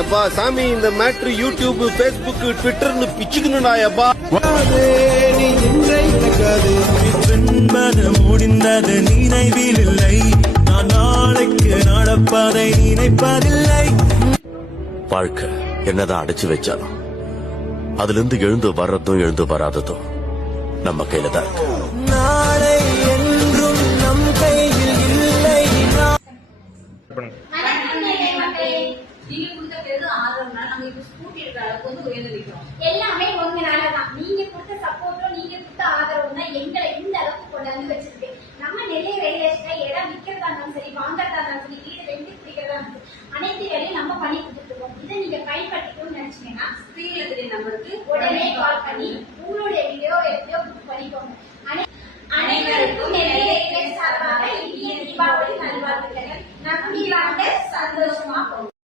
எப்பா சாமி இந்த மேட்ரு யூடியூப் பேஸ்புக் ட்விட்டர்னு பிச்சுக்கணும்டா எப்பா. முடிந்தது நினைவில் இல்லை, நான் நாளைக்கு நடப்பதை நினைப்பதில்லை. வாழ்க்கை என்னதான் அடைச்சு வச்சாலும் அதுல இருந்து எழுந்து வர்றதும் எழுந்து வராததும் நம்ம கையில தான் இருக்கு. நாளை என்றும் நம் கையில் இல்லை. நீங்க கொடுத்த பெரும் ஆதரவுனால நாங்க இப்ப ஸ்கூட்டி எடுக்கிற அளவுக்கு வந்து உயர்ந்திருக்கிறோம். எல்லாமே உங்களாலதான். நீங்க கொடுத்த சப்போர்ட்டும் நீங்க கொடுத்த ஆதரவும் தான் எங்களை இந்த அளவுக்கு கொண்டாந்து வச்சிருக்கு. நம்ம நிறைய ரயில்வே ஸ்டேஷன்ல இடம் விற்கிறதா இருந்தாலும் சரி, வாங்கறதா இருந்தாலும் சரி, வீடு ரெண்டு பிடிக்கிறதா இருந்தாலும் அனைத்து வேலையும் நம்ம பண்ணி கொடுத்துட்டு இருக்கோம். இதை நீங்க பயன்படுத்திக்கணும்னு நினைச்சீங்கன்னா ஸ்கிரீன்ல தெரிய நம்பருக்கு உடனே கால் பண்ணி உங்களுடைய வீடியோ எப்படியோ புக் பண்ணிக்கோங்க. அனைவருக்கும் நிறைய சார்பாக இனிய தீபாவளி நல்வாழ்த்துக்கள். நம்பிக்கையாக சந்தோஷமா போகும்.